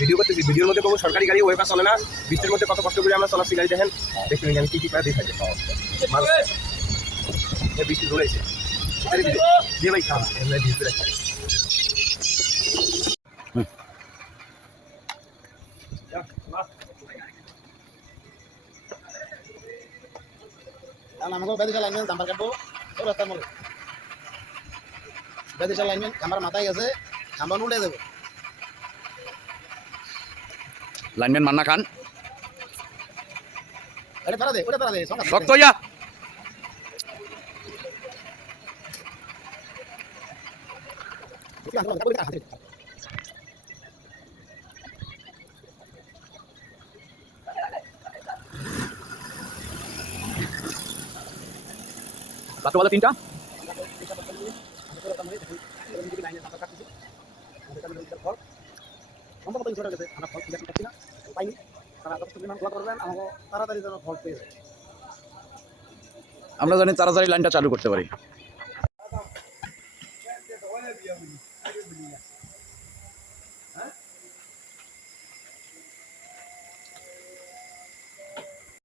Video করতেছি, ভিডিওর মধ্যে কোনো সরকারি গাড়ি ওয়েপার চলে না। বৃষ্টির মধ্যে কত কষ্ট করে আমরা চলাচ্ছি গাড়ি, দেখেন দেখতে নিন আমি কী কী পায়ে দিয়ে থাকি। বৃষ্টি ধরেছে দিয়ে ভাই খাওয়া ভিজতে রাখছি। আমাকে বেদিশা লাইনম্যান নাম্বার কাটবো ওই রাস্তার মোড়ে। বেদিশা লাইনম্যান আমার মাথায় গেছে, নাম্বার উল্টে দেবো। লাইনম্যান মান্না খান ওটা পারা দে, ওটা পারা দে, শক্ত হইয়া রাত্রবেলা 3টা। আমরা জানি তাড়াতাড়ি লাইনটা চালু করতে পারি।